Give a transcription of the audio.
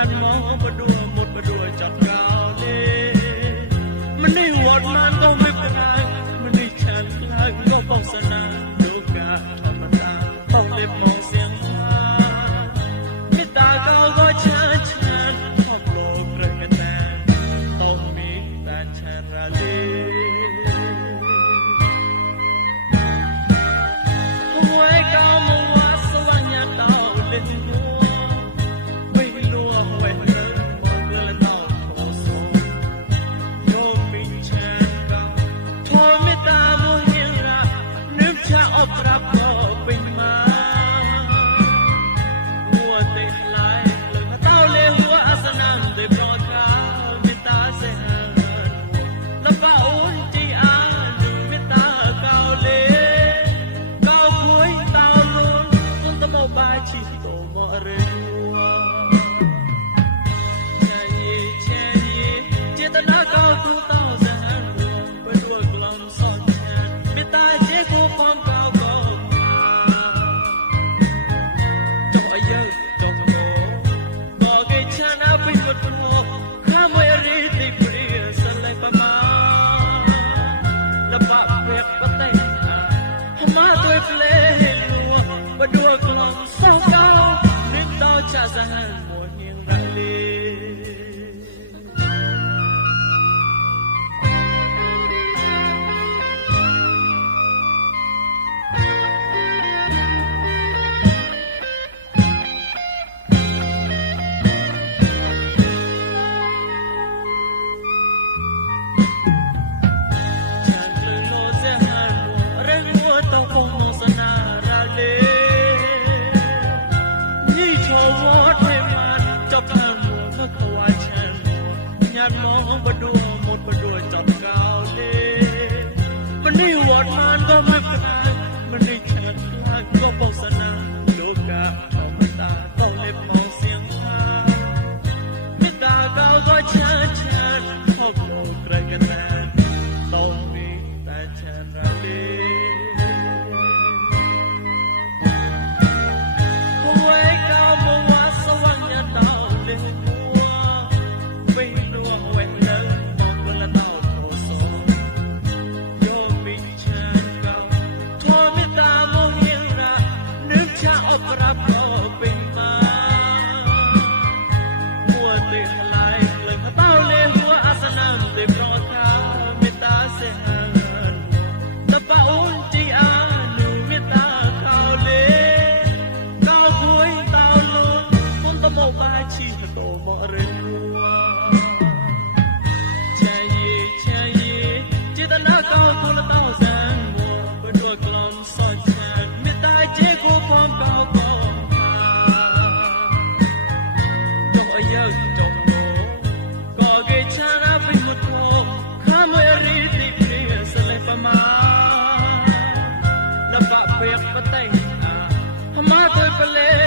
nhàn mó một đùa chọt cao đi mình đi hoạt man có mấy phần ai mình đi chán lại có bao giờ nào đâu cả thầm ta tao lên màu xiên hoa người ta cao có chán chán học lộ rồi người ta tao mi ta chán ra đi ngoài cao màu hoa sâu vàng nhà tao lên mua quay lúa hoài lớn mọi người là tao khổ sâu nhô mình chán cao thôi mấy ta mua hiền ra nước cha ốp rạp có bình mà mua tiền lại lời tao lên hoa asanam để bỏ cao mấy ta sẽ hàn là bao chỉ ăn mấy ta cao lên cao cuối tao luôn con tao mau bài chỉ tổ mọi người chia ta đã cao tu tao ra với đuôi lòng son chén biết ta chế cô con cao có trong ai giờ trong mồ có cái chán áo bình một mồ khá mới đi tìm đi sân lại ba má là bạn đẹp có tay má tôi lên lúa và đuôi lòng son cao nước tao trả ra mùa hiền đại lý một đùa chọt cao đi mình đi hoạt man có mấy phần ai mình đi chán lại có bao giờ nào đâu cả mong mình ta tao lên màu xiên hoa mình ta cao có chán chán học một trời cái này tao mi ta chán ra đi không ai cao màu hoa sâu vàng nhà tao lên mua vì đùa hoài lớn rạp có bình mà mua tiền lại lời tao lên mua asanam để bỏ cao người ta sẽ hàn tập bảo chỉ ăn người ta cao lên cao cuối tao luôn muốn tao một bài chỉ tổ mọi người chạy chỉ ta đã cao tôi là tao giang mùa với đôi lòng soi chán người ta chế cô con cao trong mồ có cái chán áo bình một mồ khá mới đi tìm đi sân lại ba má là bạn việc có tay má tôi có lẽ